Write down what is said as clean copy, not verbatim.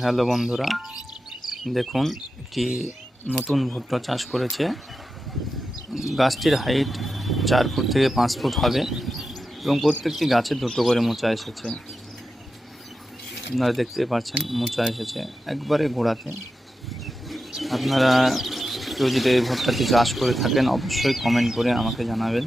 Hello বন্ধুরা, দেখুন একটি নতুন ভুট্টা চাষ করেছে। গাছটির হাইট 4 ফুট থেকে 5 ফুট হবে এবং প্রত্যেকটি গাছে দুটো করে মোচা এসেছে। আপনারা দেখতে পাচ্ছেন মোচা এসেছে একবারে গোড়াতে। আপনারা কেউ যদি এই ভুট্টাটি চাষ করে থাকেন অবশ্যই কমেন্ট করে আমাকে জানাবেন।